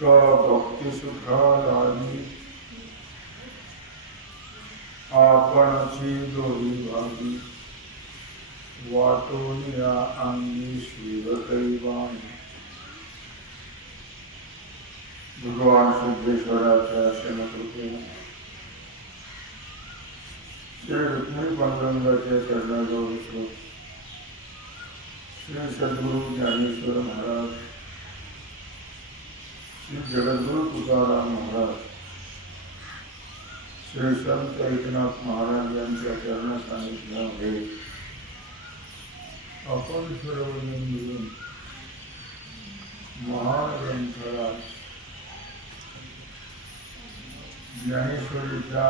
भक्ति सुखालागी आपणची दोरी भागी वाटोनिया अंगी शिवदैवानी. भगवान सिद्धेश्वराच्या शरणकृपेने श्री रुक्मिणी पांडुरंगाच्या चरणाजवळ श्री सद्गुरु ज्ञानेश्वर महाराज, श्री जगद्गुरु तुकाराम महाराज, श्री संत एकनाथ महाराज यांच्या चरण सानिध्यामध्ये आपण सर्वजण मिळून महान ग्रंथाला ज्ञानेश्वरीच्या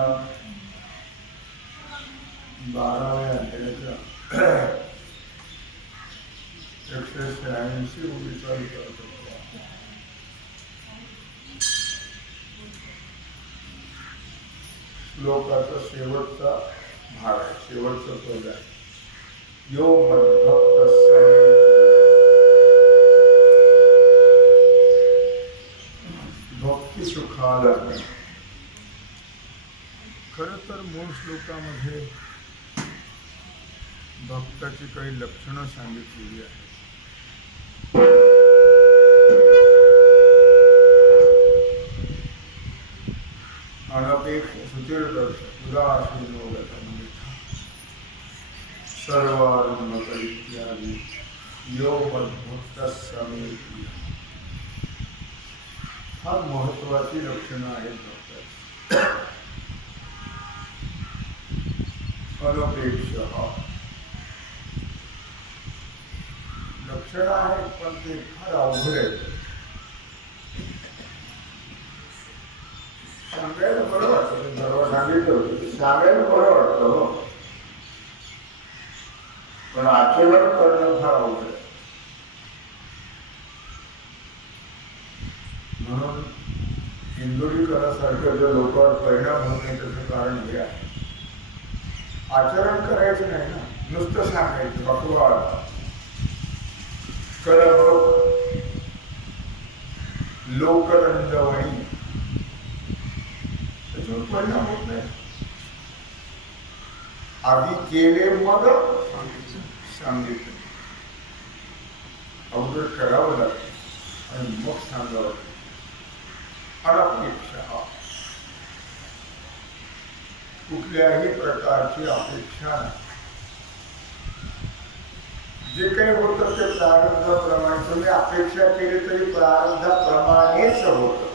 12व्या अध्यायाच्या 186 ओळीचा विचार करतो. श्लोकाचा शेवटचा भाग आहे, शेवटचं पद आहे. यो मद्भक्त भक्ती सुखाला. खरं तर मूळ श्लोकामध्ये भक्ताची काही लक्षणं सांगितलेली आहेत. अनपेक्ष सुचिरदर्श उदासीनो गतमिथा सर्वारंभ परित्यागी यो मद्भक्तः समेति. फार महत्वाची लक्षणं आहेत भक्ताची. अनपेक्ष लक्षणं आहेत, पण ते फार अवघड आहेत. सांगायला बरं वाटतं, सर्व सांगितलं होतं, सांगायला बरं वाटतं, पण आचरण करणं फार अवघड आहे. म्हणून इंदुरीकरासारखं जर लोकांवर परिणाम होत नाही त्याचं कारण हे आहे, आचरण करायचं नाही ना, नुसतं सांगायचं बकवाद कर लोकरंजवणी, त्याच्यावर परिणाम होत नाही. आधी केले मग सांगितलं, अवघड करावं लागतं आणि मग सांगावं लागतं. अनपेक्षा, कुठल्याही प्रकारची अपेक्षा नाही. जे काही होतं ते प्रारब्धाप्रमाणे. तुम्ही अपेक्षा केली तरी प्रारब्धाप्रमाणेच होतं.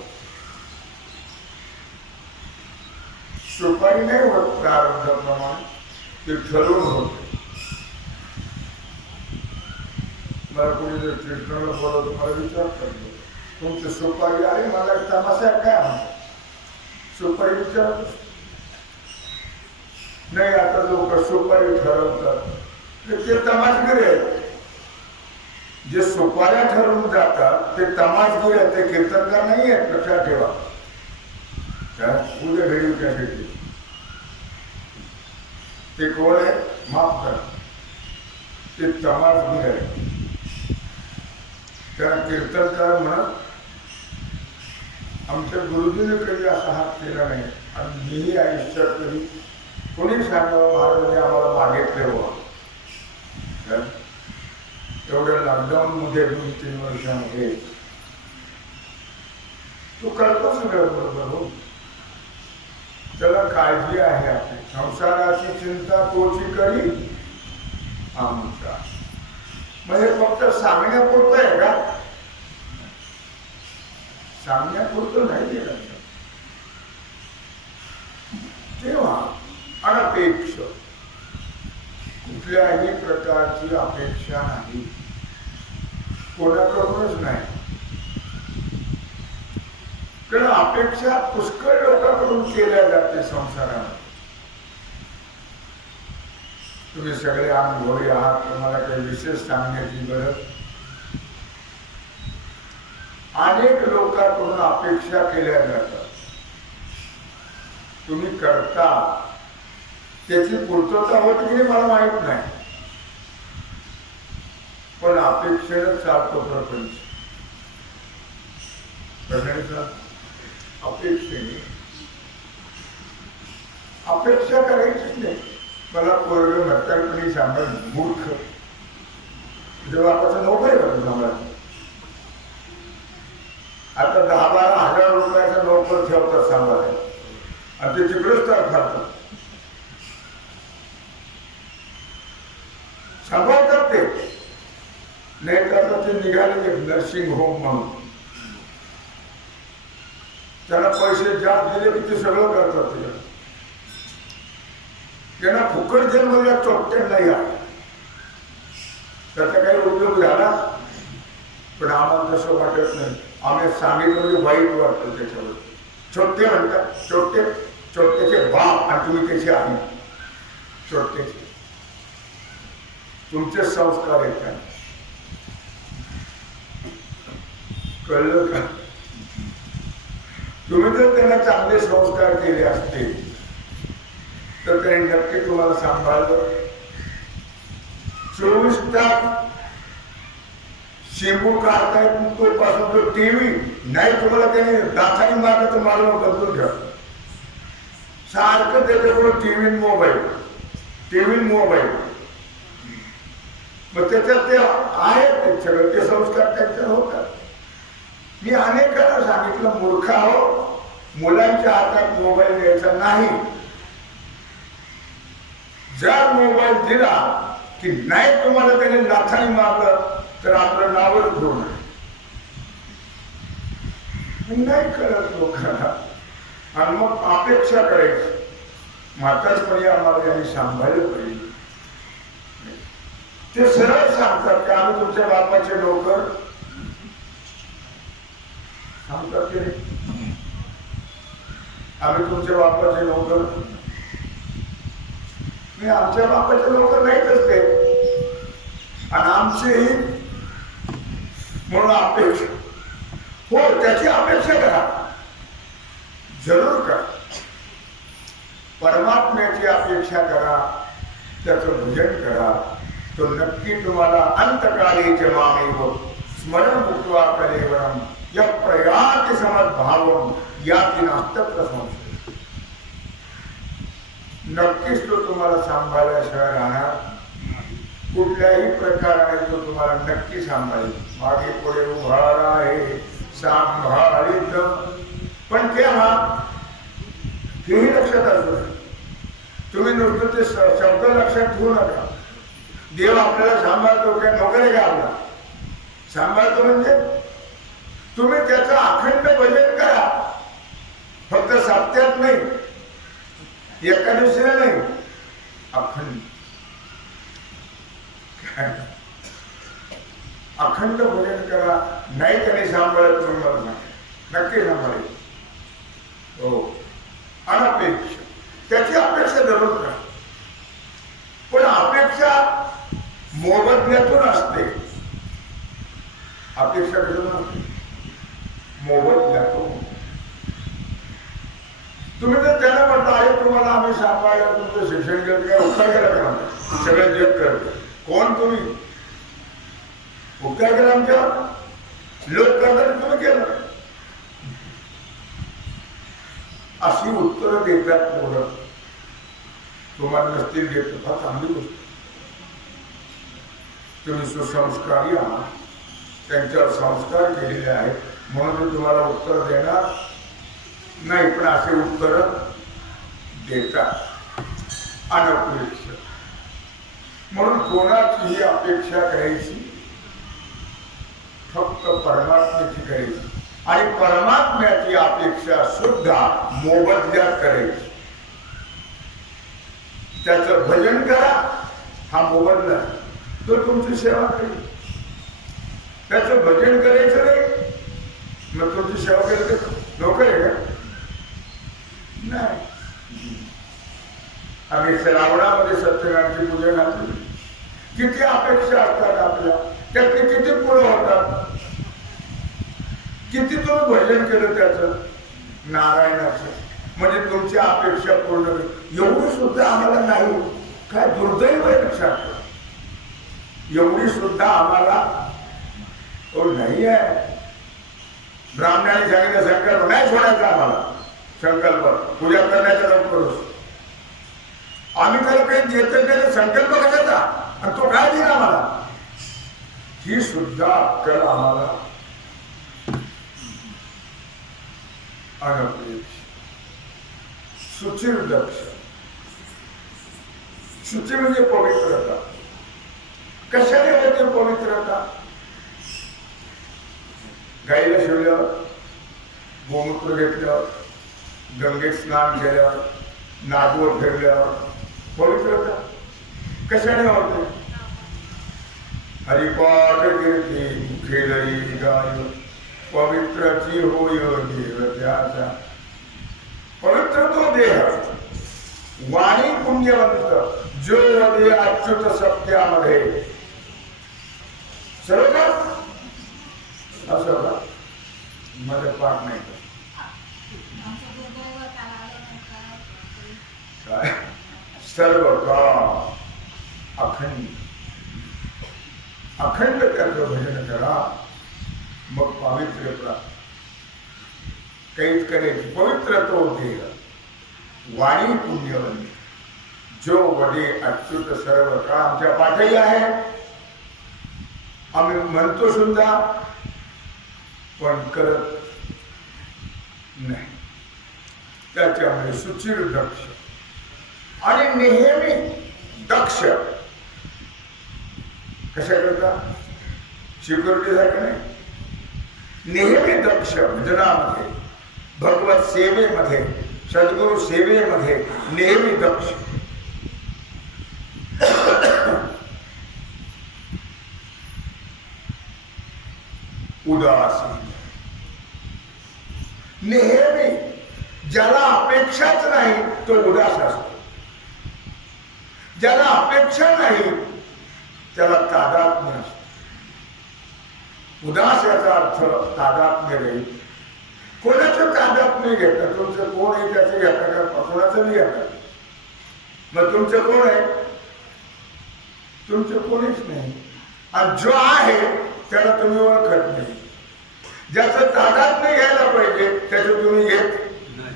सुपारी नाही होत प्रारब्धाप्रमाणे, ते ठरवून होते. मला कोणी जर कृष्णाला बोलवलं, मला विचार करतो तुमची सुपारी आली, मला तमाशा काय म्हणतो, सुपारी विचारतो नाही. आता लोक सुपारी ठरवतात ते तमाशगिरी आहेत. जे सुपाऱ्या ठरवून जातात ते तमाशगिरी आहेत, ते कीर्तनकार नाही आहेत. लक्षात ठेवा, उद्या घडी त्यासाठी ते कोण आहे, माफ करा, ते तमाशगिरी आहे. त्या कीर्तनकार म्हणत आमच्या गुरुजीने कधी असा हात केला नाही आणि मीही आयुष्यात कधी कोणी सांगावं महाराजांनी आम्हाला मागितले हो. एवढ्या लॉकडाऊन मध्ये 2-3 वर्षामध्ये तू करतो सगळं बरोबर हो, त्याला काळजी आहे आपली. संसाराची चिंता तोची करी आमचा. म्हणजे फक्त सांगण्यापुरतं आहे का? सांगण्यापुरतं नाही गेलं. तेव्हा अनपेक्ष, कुठल्याही प्रकारची अपेक्षा नाही, कोणाकडूनच नाही. कारण अपेक्षा पुष्कळ लोकांकडून केल्या जाते संसारात. तुम्ही सगळे अनुभवी आहात, तुम्हाला काही विशेष सांगण्याची गरज. अनेक लोकांकडून अपेक्षा केल्या जातात. तुम्ही करता त्याची पूर्तता होत की नाही मला माहित नाही, पण अपेक्षेने चालतो प्रपंच. अपेक्षेने अपेक्षा करायचीच नाही. मला पोरग म्हातारपणी सांभाळ मूर्ख, जेव्हा बापाचं नोकर करतो सांभाळ. आता 10-12 हजार रुपयाचा नोकर ठेवतात सांभाळायला आणि ते तिकडेच तर खातात. सांभाळतात ते नाही तर ते निघाले एक नर्सिंग होम म्हणून. त्याला पैसे जास्त दिले की ते सगळं करतात. त्यांना फुकट जेलमधल्या चोट्यात नाही आला त्याचा काही उपयोग झाला, पण आम्हाला तसं वाटत नाही. आम्ही सांगितलं म्हणजे वाईट वाटतं त्याच्यावर. चोट्टे म्हणतात, चोट्ट्याचे बाप आणि तुम्ही त्याची आई. चोट्ट्याचे तुमचे संस्कार आहेत काय कळलं का? तुम्ही जर त्यांना चांगले संस्कार केले असते तर त्यांनी नक्की तुम्हाला सांभाळलं. 24 तास शेंबू काढतायत तो पासून तो टीव्ही नाही तुम्हाला त्याने दाताने मारलं तर मारून बदलून घ्या. सारखं त्याच्याकडून टीव्ही मोबाईल मग त्याच्यात ते आहेत सगळं ते संस्कार त्यांच्यावर होतात. मी अनेकांना सांगितलं मूर्खा हो, मुलांच्या हातात मोबाईल द्यायचा नाही. जर मोबाईल दिला की नाही तुम्हाला त्याने लाथाने मारलं तर आपलं नावच घेऊन नाही करत लोकांना. आणि मग अपेक्षा करायची म्हातारपणी आम्हाला यांनी सांभाळलं पाहिजे. ते सरळ सांगतात की आम्ही तुमच्या बापाचे नोकर. सांगतात की आम्ही तुमच्या बापाचे नोकर. मी आमच्या बापाचे नोकर नाहीच असते आणि आमचेही म्हणून अपेक्षा हो त्याची अपेक्षा करा, जरूर करा. परमात्म्याची अपेक्षा करा, त्याचं भजन करा, तो नक्की तुम्हाला अंतकाली जमामेव स्मरण मुक्त्वा कलेवरम या प्रयाति समद्भावम याति नास्तत्र संशय. नक्कीच तो तुम्हाला सांभाळल्याशिवाय राहणार. कुठल्याही प्रकाराने तो तुम्हाला नक्की सांभाळेल. मागे पुढे उभा आहे सांभाळीत, पण केव्हा हेही लक्षात असू. तुम्ही नुसतं ते शब्द लक्षात ठेवू नका. देव आपल्याला सांभाळतो काय नोकर आहे का? आपला सांभाळतो म्हणजे तुम्ही त्याचं अखंड भजन करा. फक्त सप्त्यात नाही, एका दिवशीला नाही, अखंड भजन करा. नाही त्याने सांभाळत तुम्हाला नक्की सांभाळेल. हो अनपेक्षा त्याची अपेक्षा जरूर करा, पण अपेक्षा मोबदल्यातून असते. अपेक्षा करून असते मोबदल्यातून. तुम्ही जर त्याला म्हटलं आहे तुम्हाला आम्ही सांभाळलं, तुमचं शिक्षण घेतलं काय उपकार केला का? सगळं जग करत कोण तुम्ही? उपकार केला आमच्यावर? लोक करतात तुम्ही केलं. अशी उत्तरं देतात पोरं. तुम्हाला नसतील देत फार चांगली गोष्ट. तुम्ही सुसंस्कारी आहात, त्यांच्यावर संस्कार केलेले आहेत म्हणून तुम्हाला उत्तर देणार नाही. पण असे उत्तर देतात अनपेक्षित. म्हणून कोणाचीही अपेक्षा करायची, फक्त परमात्म्याची करायची. आणि परमात्म्याची अपेक्षा सुद्धा मोबदल्यात करायची. त्याचं भजन करा, हा मोबदला. तो तुमची सेवा करेल. त्याचं भजन करायचं नाही, मग तुमची सेवा केली तर नोकर आहे का? नाही. आम्ही श्रावणामध्ये सत्यनारायणची पूजा घालतो. किती अपेक्षा असतात आपल्या, त्यातले किती पूर्ण होतात. किती तुम्ही भजन केलं त्याचं नारायणाचं, म्हणजे तुमची अपेक्षा पूर्ण. एवढी सुद्धा आम्हाला नाही. काय दुर्दैव आहे लक्षात. एवढी सुद्धा आम्हाला नाही आहे. ब्राह्मणाने सांगितलं संकल्प नाही सोडायचा आम्हाला. संकल्प पूजा करण्याचा लवकरच आम्ही त्याला काही देत नाही. संकल्प कशाचा आणि तो काय दिला आम्हाला, ही सुद्धा अक्कल आम्हाला अनपेक्षित. शुचिर दक्ष. शुची म्हणजे पवित्रता. कशाने होते पवित्रता? गाईला शिवल्यावर, गोमूत्र घेतल्यावर, गंगेत स्नान केल्यावर, नागवर फिरल्यावर पवित्रता कशाने होते? हरिपाठ कीर्ती खेळी गाय पवित्रची होय देह त्याचा. पवित्र तो देह. वाणी पुण्यवंत जो मध्ये अच्युत सत्यामध्ये. सर्व का असं का माझं पाठ नाही काय? सर्व का अखंड अखंड त्याचं भजन करा, मग पावित्र्य प्राप्त. काहीच करायची. पवित्र तो देह. वाणी पुण्यवंत जो वडे अच्युत सर्व का. आमच्या पाठही आहे, आम्ही म्हणतो सुद्धा, पण करत नाही. त्याच्यामुळे सुचिर दक्ष आणि नेहमी दक्ष. कशा करता? सिक्युरिटी सारखं नाही. नेहमी दक्ष भजनामध्ये, भगवत सेवेमध्ये, सद्गुरु सेवेमध्ये नेहमी दक्ष. उदासीन. नेहमी ज्याला अपेक्षाच नाही तो उदास असतो. ज्याला अपेक्षा नाही त्याला तादात्म्य असतो. उदास याचा अर्थ तादात्म्य राहील. कोणाचं तादात्म्य घेतात? तुमचं कोण आहे त्याचं घेता का? कोणाचं नाही घेतात. मग तुमचं कोण आहे? तुमचं कोणीच नाही. आणि जो आहे त्याला तुम्ही ओळखत नाही. ज्याचं तादात्म्य घ्यायला पाहिजे त्याचं तुम्ही घेत नाही.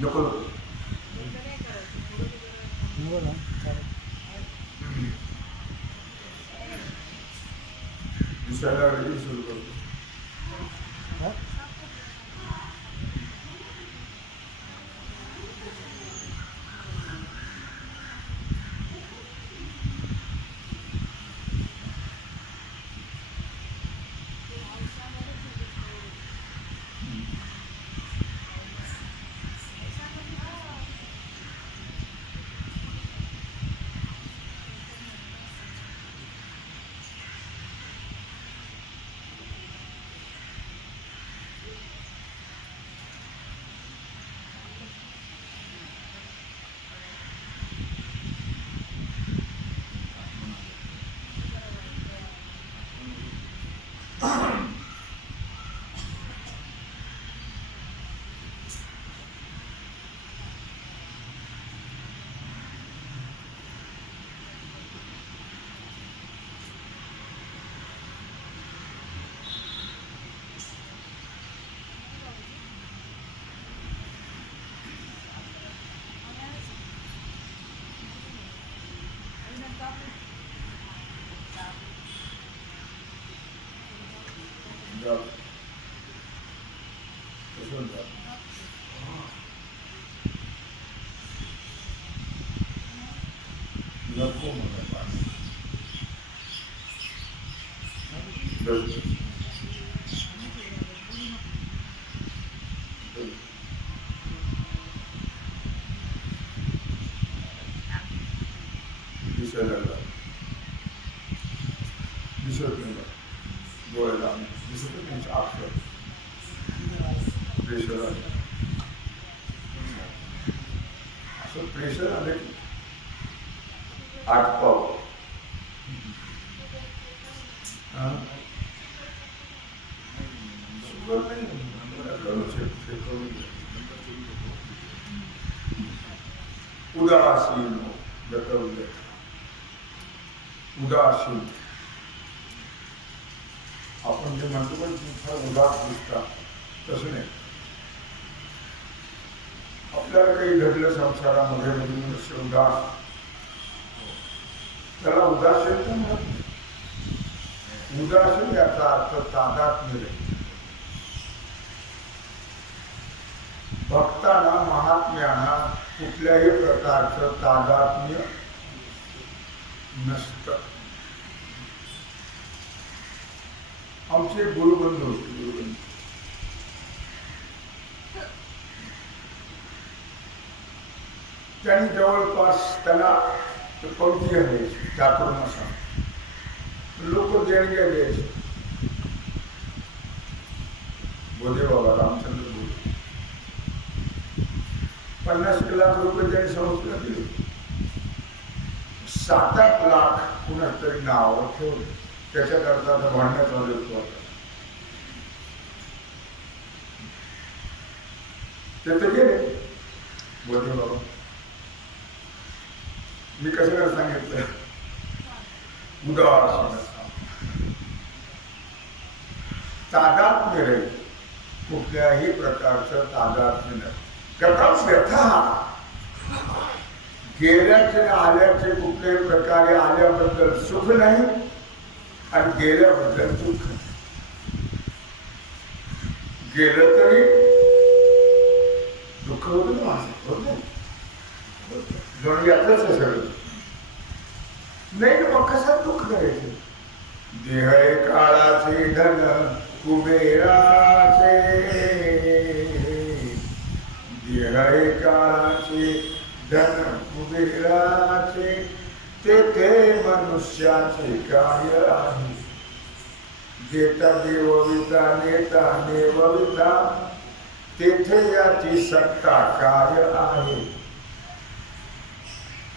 नको दुसऱ्याला सुरू करतो. नको मला दिसायला दिसत नाही डोळ्याला दिसत नाही अक्षर प्रेशर आलं असं प्रेशर आलं की आटपाव शुगर नाही उदासीन उदासीन आपण जे म्हणतो पण फार उदास दिसता तसं नाही. आपल्याला काही घडलं संसारामध्ये मनुष्य उदास त्याला उदासीन तर म्हणत नाही. उदासीन याचा अर्थ तादात्म्य नाही. भक्तांना महात्म्यांना कुठल्याही प्रकारचं तादात्म्य नसतं. आमचे गुरुबंधू त्यांनी जवळपास त्याला पंक्ती घ्यायची चातुर्मासा लोक देणग्या द्यायचे. बोधे बाबा रामचंद्र बोधे 50 लाख रुपये त्यांनी संस्थेला दिले. 7-8 लाख कुणाच तरी नावावर ठेवले. त्याच्याकरता भांडण्यात आले होतो. ते तर गेले बोधे बाबा. मी कशाला सांगितलं उदासीन तादात्म्य रे कुठल्याही प्रकारचं तादात्म्य नाही. व्यथा गेल्याचे आल्याचे कुठल्याही प्रकारे आल्याबद्दल सुख नाही आणि गेल्याबद्दल दुःख नाही. गेलं तरी दुःख होत नाही. दोन यातच आहे सगळं. नाही मग कसं दुःख करायचं. देह काळाचे धन कुबेराचे देह काळाचे धन कुबेराचे तेथे मनुष्याचे काय आहे. देता देवविता नेता देवविता तेथे याची सत्ता काय आहे.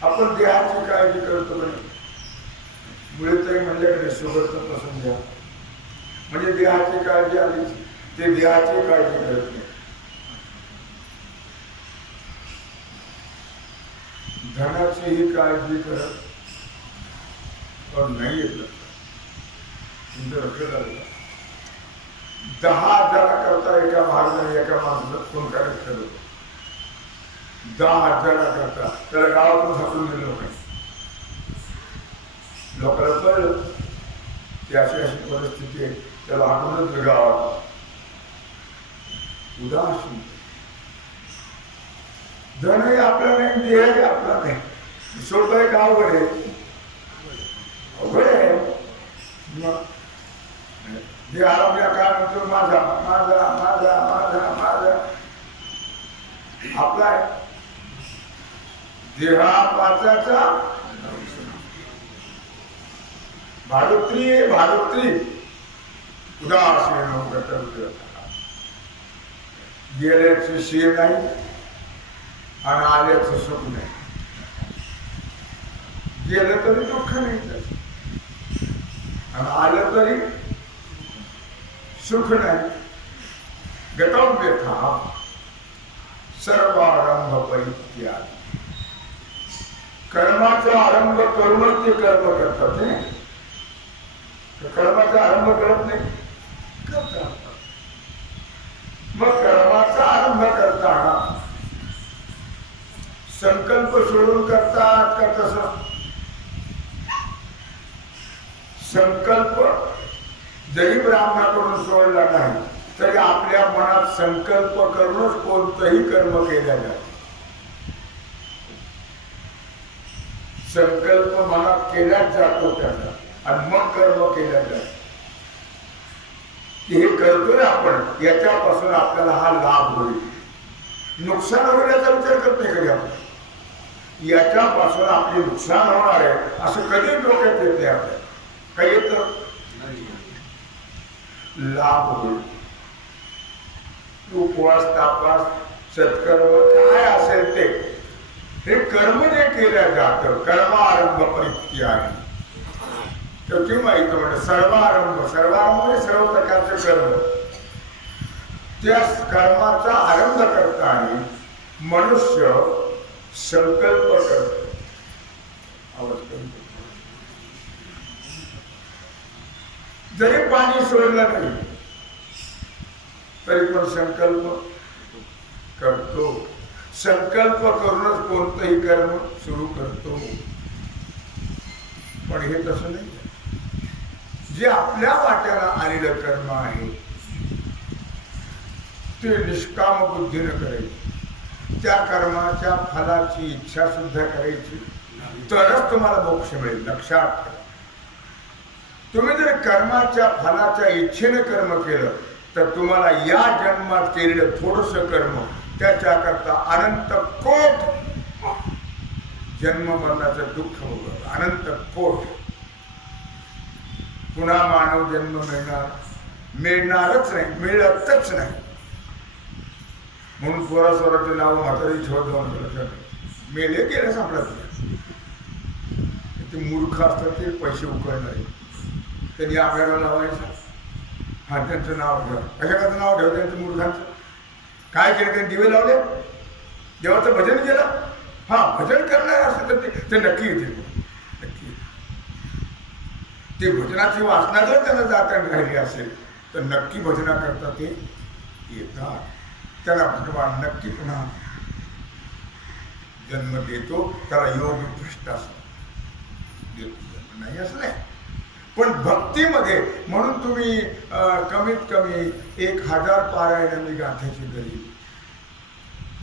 आपण देहाची काळजी करतो म्हणे. मुळे तरी म्हणल्याकडे शुगरचा प्रसंग घ्या म्हणजे देहाची काळजी आली. ते देहाची काळजी करत नाही. धनाचीही काळजी करत पण नाही येत. तुमचं लक्ष झालं 10,000 करता एका महाराजाने एका माणसाला फोन करायला ठरवलं. 10,000 करता त्याला गावातून हाकून दिलं नाही. लोकांना कळलं की अशी अशी परिस्थिती आहे. त्याला हाकूनच गावात. उदासीन धनही आपला नाही देहही आपला नाही. सोडतोय का अवघड आहे. अवघड आहे. मग देहाला मी काय म्हणतो माझा माझा माझा माझा माझा आपला आहे. देहा पाचाचा भाडोत्री भाडोत्री उदासीन गेल्याचे शे नाही आणि आल्याचं सुख नाही. गेलं तरी दुःख नाही आणि आलं तरी सुख नाही. गतम व्यथा सर्वारंभ परित्याग. कर्माचा आरंभ करूनच ते कर्म करतात. कर्माचा आरंभ करत नाही करतात. मग कर्माचा आरंभ करताना संकल्प सोडून करतात का तसं. संकल्प जरी ब्राह्मणाकडून सोडला नाही तरी आपल्या मनात संकल्प करूनच कोणतंही कर्म केलं जातं. संकल्प मनात केलाच जातो त्याचा आणि मग कर्म केलं जातं. हे करतोय आपण, याच्यापासून आपल्याला हा लाभ होईल. नुकसान होईल याचा विचार करत नाही कधी आपण. याच्यापासून आपले नुकसान होणार आहे असं कधी डोक्यात येत नाही आपल्याला. काही येतं लाभ होईल. उपवास, तापास, सत्कर्म काय असेल ते, हे कर्म जे केलं जातं, कर्मारंभ परित्य आहे. तर ती माहिती म्हणतं सर्वारंभ. सर्वारंभ म्हणजे सर्व प्रकारचे कर्म. त्या कर्माचा आरंभ करताना मनुष्य संकल्प करतो. जरी पाणी सोडलं नाही तरी पण संकल्प करतो. संकल्प करूनच कोणतंही कर्म सुरू करतो. पण हे तसं नाही. जे आपल्या वाट्याला आलेलं कर्म आहे ते निष्काम बुद्धीनं करायचं. त्या कर्माच्या फलाची इच्छा सुद्धा करायची, तरच तुम्हाला मोक्ष मिळेल. लक्षात ठेवा. तुम्ही जर कर्माच्या फलाच्या इच्छेने कर्म केलं तर तुम्हाला या जन्मात केलेलं थोडंसं कर्म त्याच्याकरता अनंत कोट जन्म मरणाचं दुःख भोगवलं. अनंत कोट पुन्हा मानव जन्म मिळणारच नाही, मिळतच नाही. म्हणून पोरासोराचे नाव म्हातारी ठेवत जाऊन मेले गेले सापडत. ते मूर्ख असतात, ते पैसे उकळणारे. त्यांनी आपल्याला लावायचं, हा त्यांचं नाव ठेवा. कशाचं नाव ठेव त्यांचं मूर्खांचं? काय केलं त्यांनी? दिवे लावले, देवाचं भजन केलं. हा, भजन करणार असेल तर ते नक्की येते. नक्की ते भजनाची वासना जर त्यांना जाताना राहिली असेल तर नक्की भजनाकरता ते येतात. त्याला भगवान नक्की पुन्हा जन्म देतो. त्याला योग भ्रष्ट देतो नाही असं नाही. पण भक्तीमध्ये म्हणून तुम्ही कमीत कमी 1000 पारायण मी गाथ्याची करी.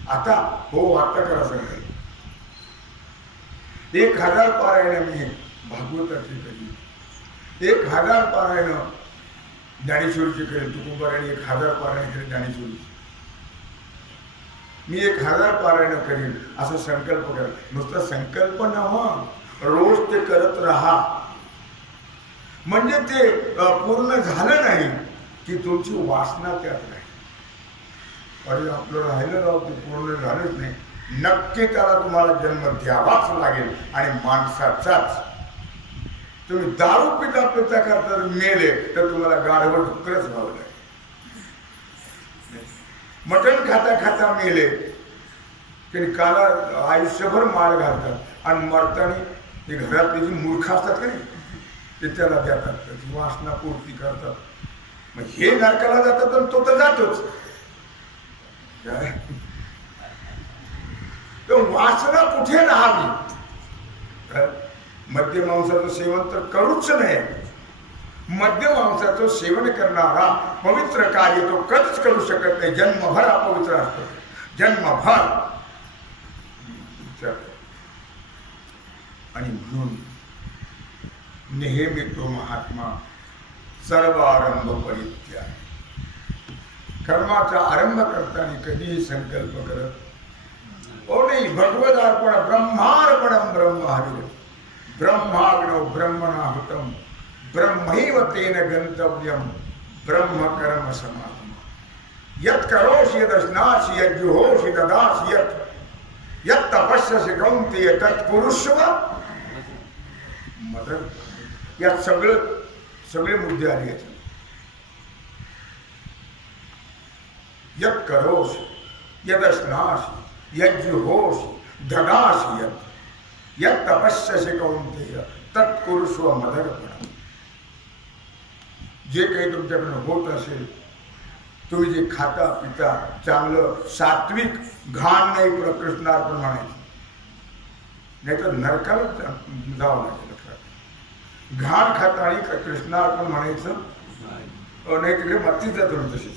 आता हो, आता करा सगळे. 1000 पारायण मी भागवताची करी. 1000 पारायण ज्ञानेश्वरीची करेल. तुकोबारायण 1000 पारायण करेल ज्ञानेश्वरीची. मी 1000 पारायण करीन असं संकल्प करा. नुसतं संकल्प नव्ह, रोज ते करत राहा. म्हणजे ते पूर्ण झालं नाही की तुमची वासना त्यात नाही. अरे आपलं राहिलं राव, ते पूर्ण झालंच नाही. नक्की त्याला तुम्हाला जन्म द्यावाच लागेल. आणि माणसाचाच. तुम्ही दारू पिता पिता करता मेले तर तुम्हाला गाढवं डुक्करच व्हावं लागेल. मटण खाता खाता मेले तरी काला आयुष्यभर माळ घालतात आणि मरताना ते घरातले जी मूर्ख असतात का नाही ते त्याला देतात, त्याची वासना पूर्ती करतात. मग हे नरकाला जातात आणि तो तर जातोच. वासना कुठे राहावी? मद्य मांसाचं सेवन तर करूच नाही. मद्य मांसाचं सेवन करणारा पवित्र कार्य तो कधीच करू शकत नाही. जन्मभर अपवित्र असतो. जन्मभर. आणि म्हणून नेहमी तो महात्मा सर्वारंभ परित्याग. कर्माचा आरंभ करताना कधीही संकल्प करत ओ नाही. भगवद अर्पण ब्रह्मार्पणम ब्रह्म हरिर ब्रह्माग्नौ ब्रह्मणाहुतम ब्रह्मैव तेन गंतव्यम ब्रह्म कर्म समाधम. यत् करोषि यदश्नासि यज्जुहोषि ददासि यत् तपस्यसि कौन्तेय तत्कुरुष्व मदन. यात सगळे मुद्दे आले आहेत. यत् करोषि यदश्नासि यज्जुहोषि ददासि यत् तपस्यसि कौन्तेय तत्कुरुष्व मदर्पणम्. जे काही तुमच्याकडून होत असेल, तुम्ही जे खाता पिता चांगलं सात्विक घाण नाही कृष्णार्पण म्हणायचं. नाही तर नरकाला जावं लागेल. घाण खाता आणि कृष्णार्पण म्हणायचं नाही. तिकडे मत्तीच जातो तशीच.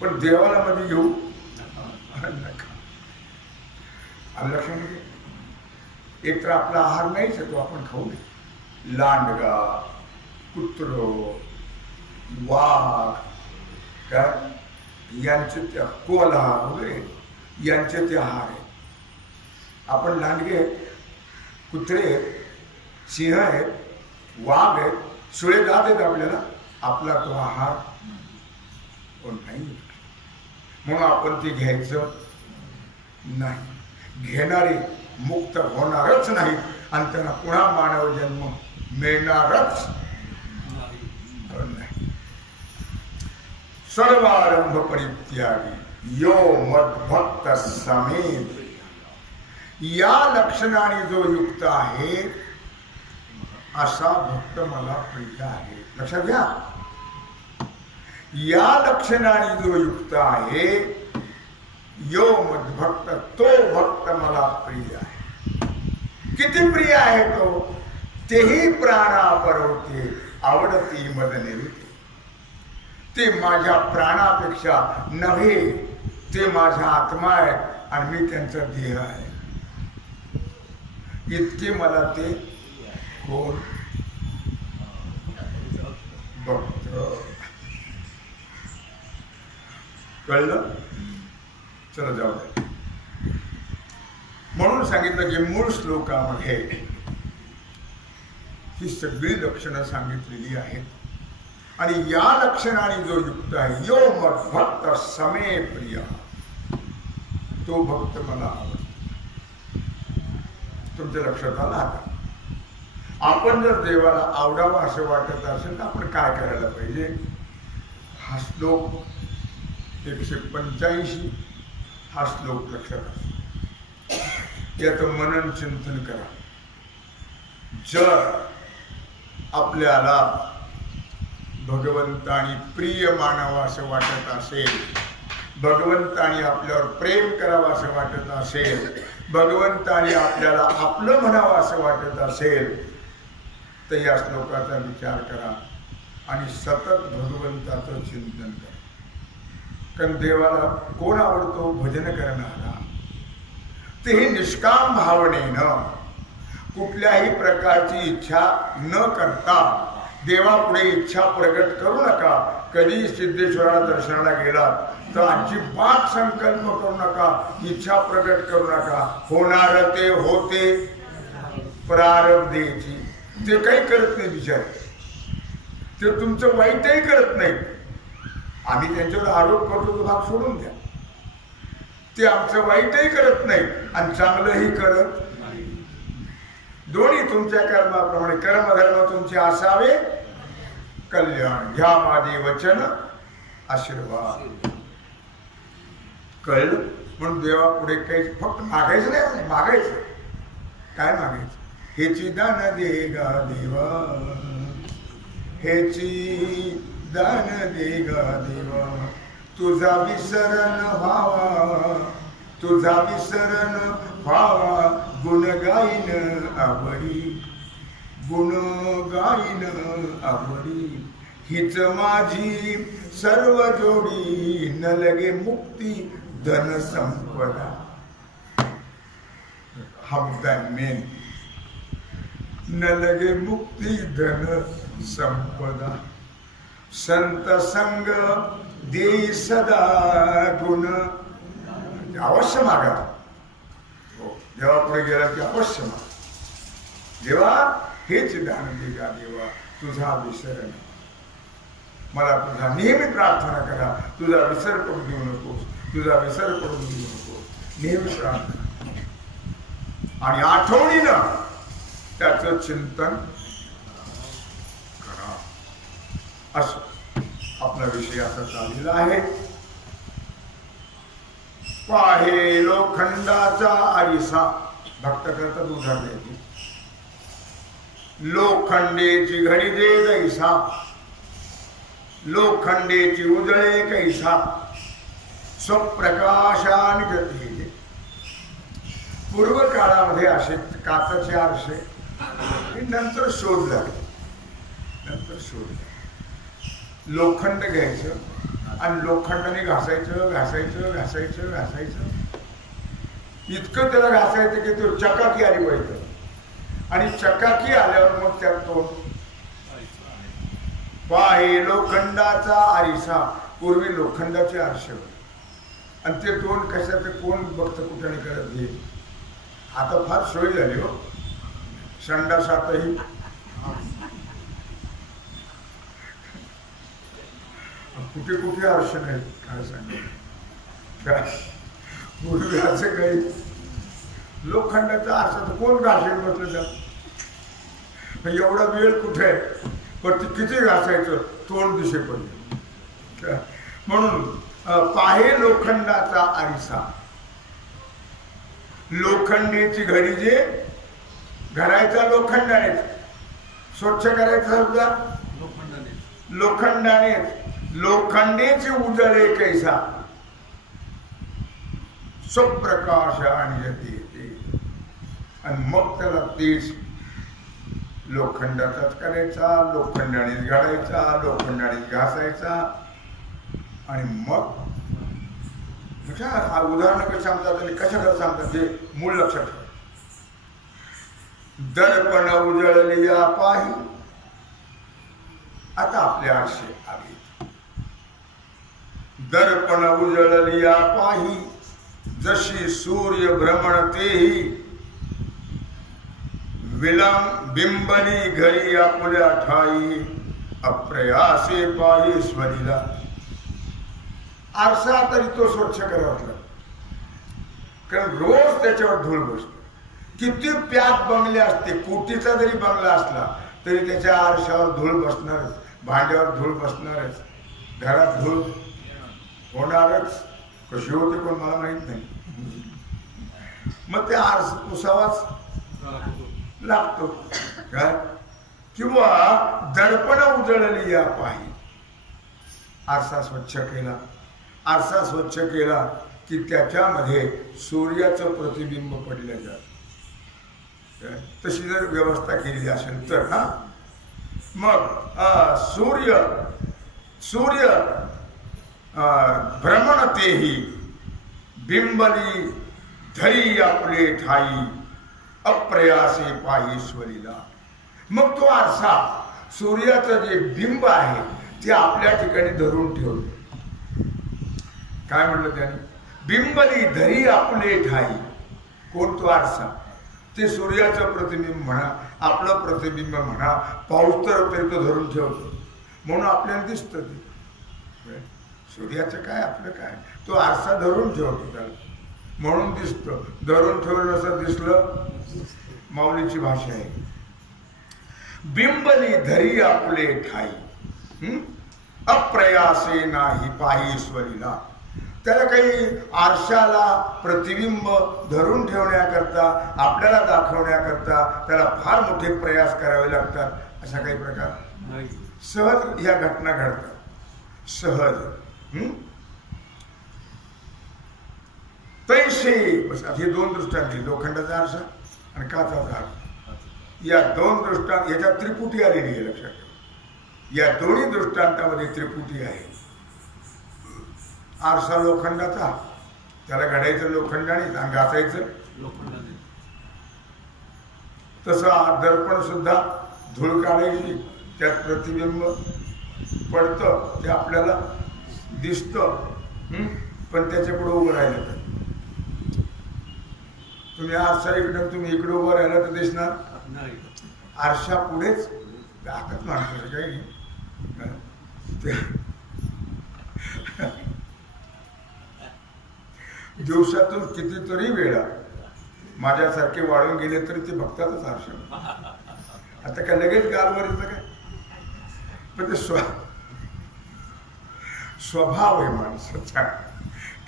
पण देवाला मध्ये घेऊ नका. आलं लक्षामध्ये? एक तर आपला आहार नाहीच तो आपण खाऊ नये. लांडगा, कुत्र, वाघ, काय यांचे त्या कोल्हा वगैरे यांचे ते आहार आहे. आपण लांडगे आहेत, कुत्रे आहेत, सिंह आहेत, वाघ आहेत, सुळे दात आहेत आपल्याला. आपला तो आहार पण नाही, म्हणून आपण ते घ्यायचं नाही. घेणारे मुक्त होणारच नाही आणि त्यांना पुन्हा मानव जन्म मिळणारच नाही. सर्वारंभ परित्यागी यो मद्भक्त समेत, या लक्षणाने जो युक्त आहे असा भक्त मला प्रिय आहे. लक्षात घ्या, या लक्षणाने जो युक्त आहे यो मद्भक्त, तो भक्त मला प्रिय आहे. किती प्रिय आहे तो? तेही प्राणा परवते आवडती मद निरुते. ते माझ्या प्राणापेक्षा नव्हे, ते माझा आत्मा आहे आणि मी त्यांचा देह आहे. इतके मला ते कोण भक्त. कळलं? चला जाऊ दे. म्हणून सांगितलं की मूळ श्लोकामध्ये ही सगळी लक्षणं सांगितलेली आहेत आणि या लक्षणाने जो युक्त आहे यो मद्भक्त समे प्रिय, तो भक्त मला आवडतो. तुमच्या लक्षात आला? आता आपण जर देवाला आवडावं असं वाटत असेल तर आपण काय करायला पाहिजे? हा श्लोक 185 हा श्लोक लक्षात असतो. याचं मनन चिंतन करा. जर आपल्याला भगवंतानी प्रिय मानावं असं वाटत असेल, भगवंतानी आपल्यावर प्रेम करावं असं वाटत असेल, भगवंतानी आपल्याला आपलं म्हणावं असं वाटत असेल तर या श्लोकाचा विचार करा आणि सतत भगवंताचं चिंतन करा. कारण देवाला कोण आवडतो? भजन करणारा. तेही निष्काम भावनेनं, कुठल्याही प्रकारची इच्छा न करता. देवापुढे इच्छा प्रगट करू नका. कधी सिद्धेश्वरा दर्शनाला गेला तर अजिबात संकल्प करू नका, इच्छा प्रगट करू नका. होणार ते होते प्रारब्धेची. ते काही करत नाही बिचारे, ते तुमचं वाईटही करत नाही. आम्ही त्यांच्यावर आरोप करतो तो भाग सोडून द्या. ते आमचं वाईटही करत नाही आणि चांगलंही करत नाही. दोन्ही तुमच्या कर्माप्रमाणे. कर्मधर्म तुमचे असावे कल्याण, घ्या माझे वचन आशीर्वाद. कळलं? म्हणून देवापुढे काही फक्त मागायचं नाही. मागायचं काय? मागायचं हेची दान दे गा देवा, हेची दान दे गा देवा. तुझा विसरण व्हावा, तुझा विसरण व्हावा. गुण गाईन आवडी, गुण गाईन आवडी. हीच माझी सर्व जोडी, न लगे मुक्ती धन संपदा. हा मुद्दा मेन. न लगे मुक्ती धन संपदा. संत संग दे सदा गुण. अवश्य मागा. देवापुढे गेला की अवश्य मागा. देवा हेच दान दे गा देवा, तुझा विसरण. मला तुझा नेहमी प्रार्थना करा. तुझा विसर करून देऊ नकोस, तुझा विसर करून देऊ नकोस. नेहमी प्रार्थना आणि आठवणीनं त्याचं चिंतन करा. असं आपला विषय असा चाललेला आहे. पाहे लोखंडाचा आरिसा. भक्त करतात उदाहरणाची. लोखंडेची घडी दे जैसा, लोखंडेची उजळे कैसा. स्वप्रकाशान गती. पूर्व काळामध्ये असे काचेचे आरसे नंतर शोध लागले. लोखंड घ्यायचं, आणि लोखंडाने घासायचं घासायचं घासायचं घासायचं, इतकं त्याला घासायचं की तो चकाकी आली पाहिजे. आणि चकाकी आल्यावर मग त्यात तो पाहे लोखंडाचा आरिसा. पूर्वी लोखंडाचे आरसे होते आणि ते तोंड कशाचे कोण बघतं कुठे करत घे. आता फार सोय झाली हो, संडासातही कुठे कुठे आरसे नाही. काय सांग पूर्वी असं काही लोखंडाचा आरसा तर कोण घासेल बसलं त्यात. एवढा वेळ कुठे आहे, पण ते किती घासायचं तोंड दिसेपर्यंत. म्हणून पाहे लोखंडाचा आरसा. लोखंडीची घडी जे घरायचा लोखंडाने, स्वच्छ करायचा सुद्धा लोखंडाने. लोखंडेचे उजळे कैसा स्वप्रकाश आणि येते. आणि मग त्याला तेच लोखंडाचाच करायचा, लोखंडानेच घालायचा, लोखंडानेच घासायचा. आणि मग उदाहरण कसं सांगतात आणि कशाकडे सांगतात ते मूळ लक्षात ठेवा. दर्पण उजळलिया पाही. आता आपले आरसे आले. दर्पण उजळलिया पाही, जशी सूर्य भ्रमण तेही. विलंब बिंबनी घरी आपुल्या ठाई, अप्रयासे पाही स्वरीला. आरसा तरी तो स्वच्छ करावा लागला, कारण रोज त्याच्यावर धूळ बसतो. किती प्यात बंगले असते, कोटीचा जरी बंगला असला तरी त्याच्या आरशावर धूळ बसणारच, भांड्यावर धूळ बसणारच, घरात धूळ होणारच. कशी होते कोण मला माहित नाही. मग ते आरसा पुसावाच लागतो काय. किंवा दर्पण उजळली या पाही. आरसा स्वच्छ केला. आरसा स्वच्छ केला की त्याच्यामध्ये सूर्याचं प्रतिबिंब पडलं जात. तशी जर व्यवस्था केलेली असेल तर हा. मग सूर्य सूर्य भ्रमणतेही, बिंबली धरी आपले ठाई, अप्रयासे पाहीश्वरीला. मग तो आरसा सूर्याचं जे बिंब आहे ते आपल्या ठिकाणी धरून ठेवतो. काय म्हणलं त्याने, बिंबली धरी आपले ठाई. कोण तो आरसा, ते सूर्याचं प्रतिबिंब म्हणा, आपलं प्रतिबिंब म्हणा, पाऊस तर तरी तो धरून ठेवतो म्हणून आपल्याला दिसतं ते. सूर्याचं काय आपलं काय, तो आरसा धरून ठेवतो त्याला म्हणून दिसतं. धरून ठेवलं नसं दिसलं, माऊलीची भाषा आहे. बिंबली धरी आपले ठाई, अप्रयासे नाही पाहीश्वरीला. त्याला काही आरशाला प्रतिबिंब धरून ठेवण्याकरता, आपल्याला दाखवण्याकरता त्याला फार मोठे प्रयास करावे लागतात, असा काही प्रकार नाही. सहज ह्या घटना घडतात, सहज. तैसे हे दोन दृष्टांत, लोखंडाचा आरसा आणि काचाचा आरसा, या दोन दृष्टांत. याच्यात त्रिपुटी आलेली आहे, लक्षात ठेवा. या दोन्ही दृष्टांतामध्ये त्रिपुटी आहे. आरसा लोखंडाचा, त्याला घडायचं लोखंडाने आणि घासायचं लोखंडाने. तसं दर्पण सुद्धा धूळ काढायची, त्यात प्रतिबिंब पडतं, ते आपल्याला दिसतं. पण त्याच्या पुढे उभं राहिलं तर तुम्ही आरसा इकडं, तुम्ही इकडे उभं राहिला तर दिसणार नाही. आरशा पुढेच दाखत माणसाचं काही दिवसातून कितीतरी वेळा माझ्यासारखे वाढून गेले तरी ते बघतातच आरशा. आता काय लगेच गालवर येतं काय, पण ते स्वभाव आहे माणसाचा,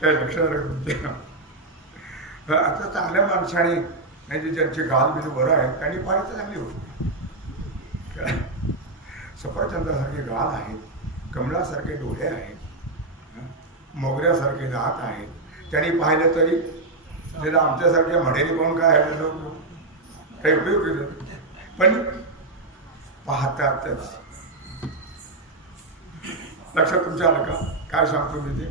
काय लक्षात राखून. आता चांगल्या माणसाने नाही, जे ज्यांचे गाल बिल बरं आहे त्यांनी पाहिजे चांगली होती. काय सफरचंदासारखे गाल आहेत, कमळासारखे डोळे आहेत, मोगऱ्यासारखे दात आहेत, त्यांनी पाहिलं तरी त्याला आमच्यासारख्या म्हडेली पाहून काय आहे लोक काही उपयोग केलं, पण पाहतातच. लक्षात तुमच्या आलं का. काय सांगतो मी ते?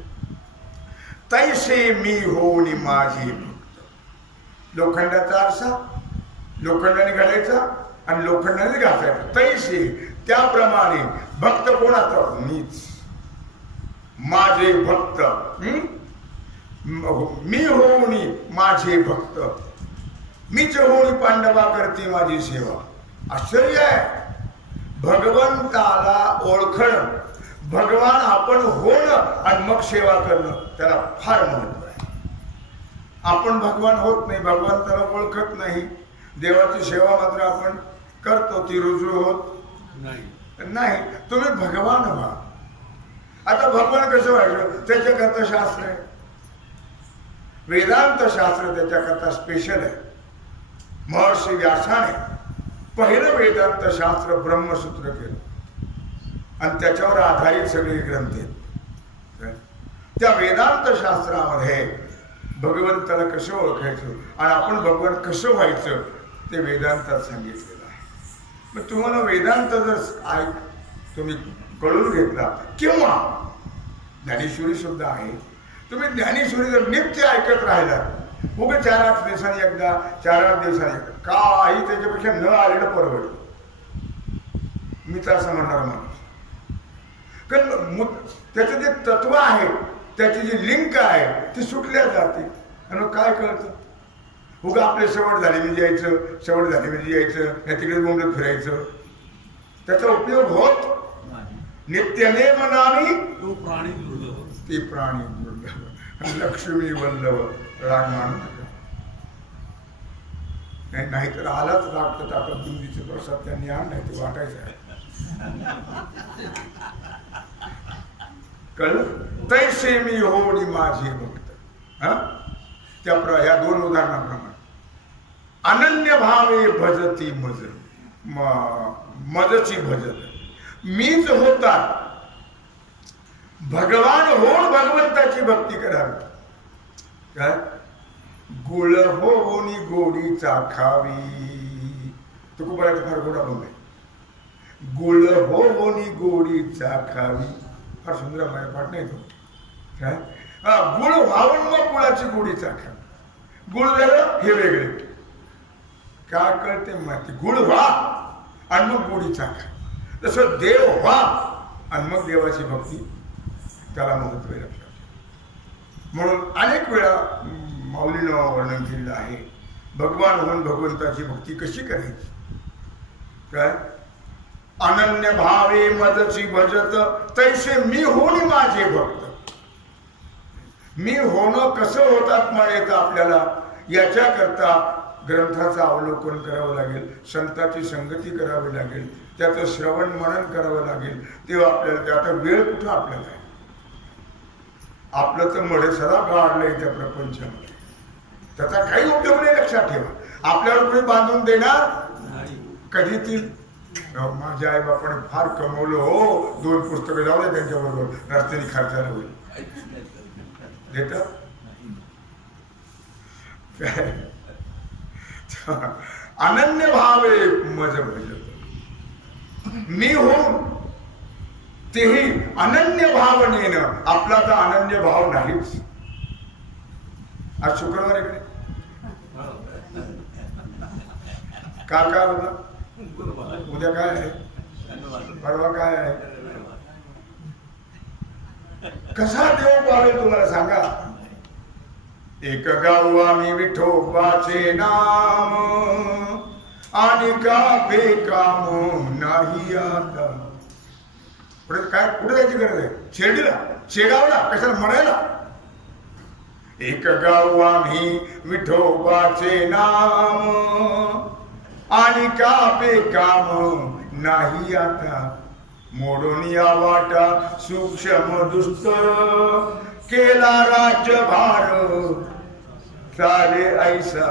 तैसे मी होऊन माझे भक्त. लोखंडाचा आरसा लोखंडाने घालायचा आणि लोखंडाने घासायचा. तैसे त्याप्रमाणे भक्त कोणाचा? मीच. माझे भक्त. मी होऊन माझे भक्त. मीच होऊन पांडवा करते माझी सेवा. आश्चर्य आहे. भगवंताला ओळखणं, भगवान आपण होणं आणि मग सेवा करणं, त्याला फार महत्व आहे. आपण भगवान होत नाही, भगवंताला ओळखत नाही. देवाची सेवा मात्र आपण करतो, ती रुजू होत नाही. तुम्ही भगवान व्हा. आता भगवान कसं व्हायचं? त्याच्याकरता शास्त्र आहे, वेदांत शास्त्र त्याच्याकरता स्पेशल आहे. महर्षी व्यासाने पहिलं वेदांत शास्त्र ब्रह्मसूत्र केलं आणि त्याच्यावर आधारित सगळे ग्रंथ आहेत. त्या वेदांत शास्त्रामध्ये भगवंताला कसं ओळखायचं आणि आपण भगवान कसं व्हायचं ते वेदांतात सांगितलेलं आहे. मग तुम्हाला वेदांत जर तुम्ही कळून घेतला किंवा ज्ञानेश्वरी सुद्धा आहे, तुम्ही ज्ञानेश्वरी जर नित्य ऐकत राहिला, उगे 4-8 दिवसांनी एकदा 4-8 दिवसांनी एकदा, काही त्याच्यापेक्षा न आलेलं परवडलं. मी तर असं म्हणणार माणूस. कारण त्याचं जे तत्व आहे, त्याची जी लिंक आहे ती सुटल्या जाते. आणि मग काय कळतं? उगा आपले सवड झाली म्हणजे यायचं, सवड झाली म्हणजे यायचं, या तिकडे बोंबलत फिरायचं, त्याचा उपयोग होत नित्यने मनामी तो प्राणी दुर्लभ, ते प्राणी दुर्लभ, लक्ष्मी वल्लभ राग मानू नका. नाहीतर आलाच राग तर टाकत बुंदीचे प्रसाद त्यांनी आण, नाही ते वाटायचं आहे. कळलं? तैसे मी होणी माझे भक्त. ह्या 2 उदाहरणाप्रमाणे अनन्य भावे भजती मज, मजची भजत. मीच होता भगवान होऊन भगवंताची भक्ती करावी. काय? गुळ होऊन गोडी चाखावी. तुकोबाराचा फार गोडा बोल आहे. गुळ होऊन गोडी चाखावी. फार सुंदर माझ्या पाठ नाही तो. काय? गुळ व्हावून मग गुळाची गोडी चाखावी. गुळ वेगळं, हे वेगळे. काय कळते माहिती? गुळ व्हा आणि मग गोडी चाखा. तसं देव व्हा आणि मग देवाची भक्ती, त्याला महत्व आहे. लक्षात. म्हणून अनेक वेळा माऊलीनं वर्णन केलेलं आहे भगवान होऊन भगवंताची भक्ती कशी करायची. काय? अनन्य भावे मजची भजत तैसे मी होणी माझे भक्त. मी होणं कसं होतात म्हणत आपल्याला, याच्याकरता ग्रंथाचं अवलोकन करावं लागेल, संतांची संगती करावी लागेल, त्याचं श्रवण मनन करावं लागेल. तेव्हा आपल्याला आता वेळ कुठं आपल्याला आहे. आपलं तर मडे सदा गाडलंय त्या प्रपंचामध्ये, त्याचा काही उपयोग नाही. लक्षात ठेवा. आपल्याला कोणी बांधून देणार कधी ती. माझ्या आई बापाने फार कमवलं हो, 2 पुस्तकं जाऊ दे त्यांच्याबरोबर, रस्त्याने खर्चाला होईल. देतात काय? अनन्य भावे मज भजत. मी होऊन तेही अनन्य भावनेनं. आपला तर अनन्य भाव नाहीच. आज शुक्रवार आहे, काल काय होता, उद्या काय आहे, परवा काय आहे. कसा देव पावेल तुम्हाला सांगा. एक गाऊ आम्ही विठोबाचे नाम आणि का बेकाम नाही आता. पुढे काय, कुठे जायची गरज आहे? शेर्डीला, शेगावला, कशाला म्हणायला. एक गाऊ आम्ही विठोबाचे नाम आणि का बेकाम नाही आता. मोडून या वाटा सूक्ष्म दुस्तर केला राज्यभार चाले ऐसा.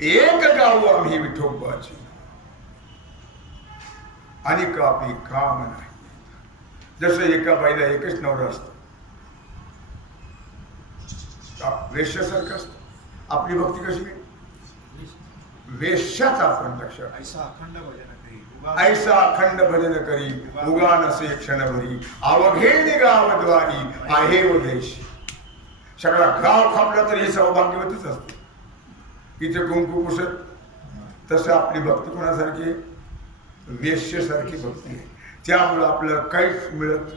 एक गाऊ आम्ही विठोबाची आणि कापी काम नाही. जसं एका बाईला एकच नवरा असतो, वेश्यासारखं असतं. आपली भक्ती कशी? वेश्याच आपण. लक्षात. ऐसा अखंड भजन करी उगा नसे क्षणभरी अवघे निगावद्वारी आहे व देश. सगळा गाव खापला तरी हे सौभाग्यवतीच असते. इथे कुंकू पुसत तसं आपली भक्ती कोणासारखी वेश्येसारखी भक्ती आहे. त्यामुळं आपल्याला काहीच मिळत,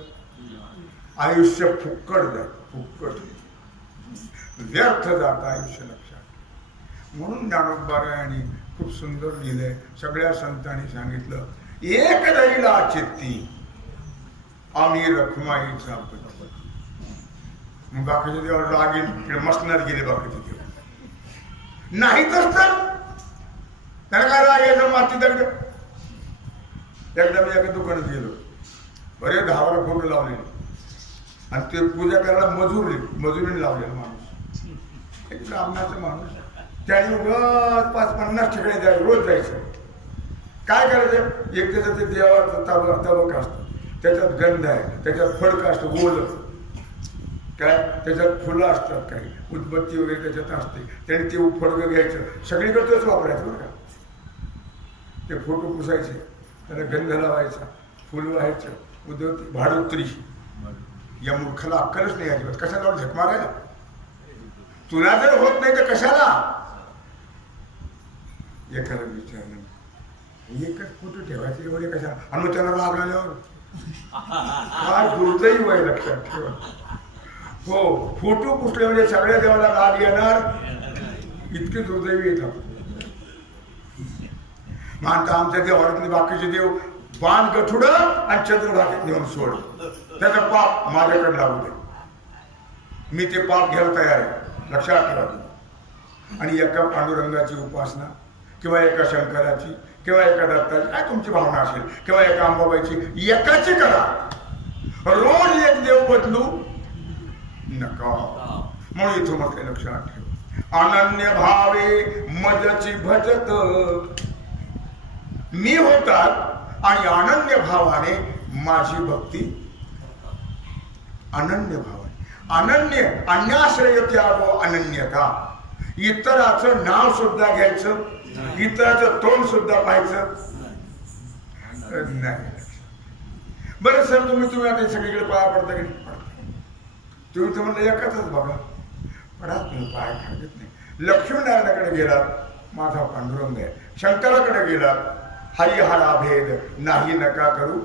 आयुष्य फुक्कट जात, फुक्कट व्यर्थ जात आयुष्य. लक्षात. म्हणून ज्ञानोबारायांनी खूप सुंदर लिहिलंय. सगळ्या संतांनी सांगितलं एक राहिला चित्ती आम्ही रखमाईचा पद. मग बाकीचे देव रागील मसनात गेले. बाकीचे देव नाहीतच तर त्याला काय राग यायचं. माती दगड. एकदा मी एका दुकानात गेलो, बरे 10 फोटो लावलेले आणि ते पूजा करायला मजुरीने लावलेला माणूस, एक ब्राह्मणाचा माणूस. त्याने उगाच 50-50 ठिकाणी जायचं, रोज जायचं. काय करायचं, एक त्याचं ते देवाचं तबक असतं, त्याच्यात गंध आहे, त्याच्यात फडकं असतं ओलं काय, त्याच्यात फुलं असतात, काही उदबत्ती वगैरे त्याच्यात असते. त्याने ते फडकं घ्यायचं, सगळीकडे वापरायचं बरं का. ते फोटो पुसायचे, त्याला गंध लावायचा, फुल व्हायचं, उदबत्ती भाडोत्री. या मूर्खाला अक्कलच नाही अजिबात. कशाला झक मारायला? तुला जर होत नाही तर कशाला? एखादा विचारलं एकच फोटो ठेवायचे एवढे कशा, आणि मग त्याला राग आल्यावर काय दुर्दैव आहे. लक्षात ठेवा. हो, फोटो पुसले म्हणजे सगळ्या देवाला राग येणार, इतके दुर्दैवी येतात. मानता आमच्या देवाळातले बाकीचे देव बाण गठुड आणि चंद्रभागेत नेऊन सोड, त्याचा पाप माझ्याकडे लावू दे, मी ते पाप घ्यायला तयार आहे. लक्षात ठेवा. आणि एका पांडुरंगाची उपासना किंवा एका शंकराची किंवा एका दत्ताची, काय तुमची भावना असेल, किंवा एका अंबाबाईची, एकाची करा. रोज एक देव बदलू नका. म्हणून इथं म्हटलं लक्षात ठेव. अनन्य भावे मजची भजत. मी होतात आणि अनन्य भावाने माझी भक्ती. अनन्य भावाने, अनन्य अन्याश्रय त्यागो अनन्यता. इतराचं नाव सुद्धा घ्यायचं, इतराचं तोंड सुद्धा पाहायचं नाही. बरं सर, तुम्ही आता सगळीकडे पाया पडता की नाही? तुम्ही तर म्हणलं एकच बघा, पडा तुम्ही पाया खागत नाही. लक्ष्मीनारायणाकडे गेलात, माझा पांडुरंग आहे. शंकराकडे गेलात, हरिहरा भेद नाही नका करू,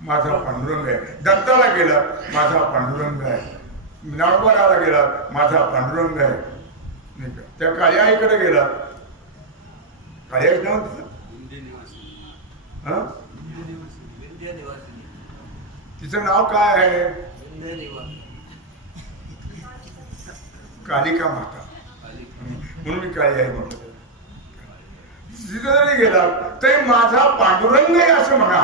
माझा पांडुरंग आहे. दत्ताला गेलात, माझा पांडुरंग आहे. ज्ञानोबाराला गेलात, माझा पांडुरंग आहे. त्या काळ्या आईकडे गेलात, काळ्याच नाव तिचं नाव काय आहे? कालिका माता, म्हणून मी काळी आहे म्हटलं. तिथे जरी गेला तरी माझा पांडुरंग आहे असं म्हणा.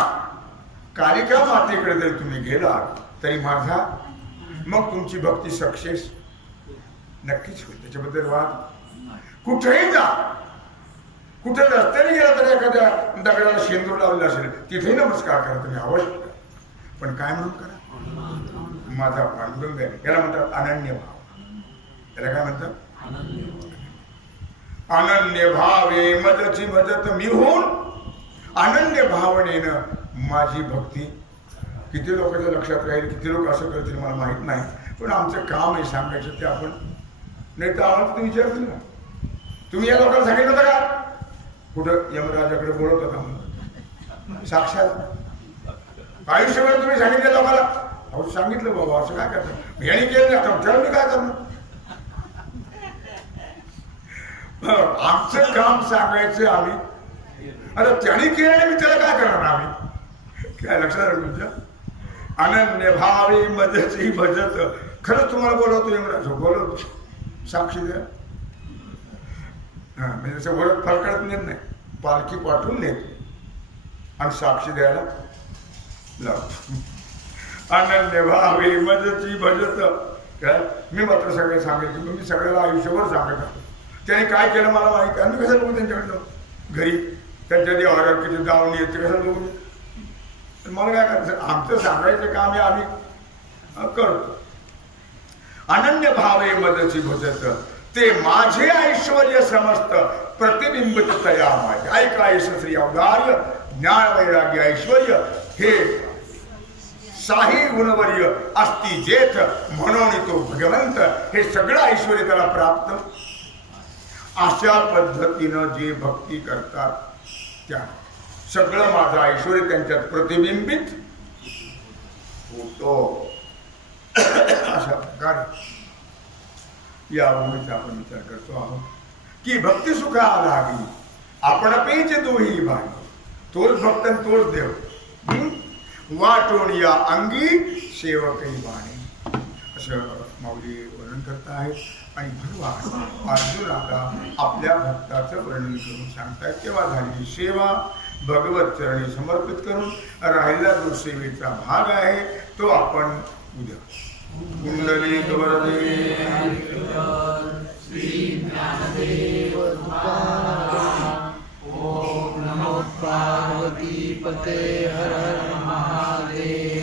कालिका मातेकडे जरी तुम्ही गेलात तरी माझा, मग तुमची भक्ती सक्सेस नक्कीच होईल. त्याच्याबद्दल वाद. कुठेही जा, कुठे रस्त्याने गेला तरी एखाद्या दगडाला शेंदूर लावलेला असेल, तिथेही नमस्कार करा तुम्ही, अवश्य. पण काय म्हणून करा? माझा पांडुरंग आहे. याला म्हणतात अनन्य भाव. याला काय म्हणतात? अनन्य भावे मजची भजत. मी होऊन अनन्य भावनेनं माझी भक्ती. किती लोकांच्या लक्षात राहील, किती लोक असं करतील मला माहित नाही, पण आमचं काम आहे सांगायचं ते आपण. नाही तर आम्हाला तुम्ही विचारतील ना, तुम्ही या लोकांना सांगितलं होतं का? कुठं यमराजाकडे बोलत होता म्हणून साक्षात आयुष्यभर तुम्ही सांगितलं लोकांना? अहो सांगितलं बाबा, असं काय करतात, याने केलं नाही, आता त्याला मी काय करणार? आमचं काम सांगायचं आम्ही. आता त्याने केलं मी त्याला काय करणार आम्ही? काय लक्षात राहील तुमच्या? अनन्य भावे मजची भजत. खरंच तुम्हाला बोलवतो यमराज, बोलवतो, साक्षी द्या. हा, म्हणजे त्याचं वरत फरकत नेत नाही, पालखी पाठवून नेत आणि साक्षी द्यायला लावतो. अनन्य भावे मजची भजत. काय मी मात्र सगळे सांगायचे, मी सगळ्याला आयुष्यभर सांगत असतो. त्याने काय केलं मला माहिती, आम्ही कशाला बघू त्यांच्याकडनं घरी, त्यांच्या देवावर किती जाऊन येते कशाला बघू? मला काय करायचं, आमचं सांगायचं काम हे आम्ही करतो. अनन्य भावे मजची भजत. ते माझे ऐश्वर्य समस्त प्रतिबिंबित तया माझे. ऐका ऐश श्री अवदार्य ज्ञान वैराग्य ऐश्वर्य हे साही गुणवर्य असती जेथ म्हणून तो भगवंत हे सगळं ऐश्वर्य त्याला प्राप्त. अशा पद्धतीनं जे भक्ती करतात त्या सगळं माझं ऐश्वर्य त्यांच्यात प्रतिबिंबित होतो. अशा प्रकारे या भूमीचा आपण विचार करतो आहोत की भक्ती सुखा लागी आपण पेच दोही भाई. तोच भक्त आणि तोच देव वाटून या अंगी सेवकही बाणी असं माऊली वर्णन करत आहेत. आणि भगवान अर्जुनाला आपल्या भक्ताचं वर्णन करून सांगतायत. तेव्हा झालेली सेवा भगवत चरणी समर्पित करून राहिला जो सेवेचा भाग आहे तो आपण उद्या कुंडली वरदे श्री ज्ञानदेव ओम नमो पार्वती पते हर हर महादेव.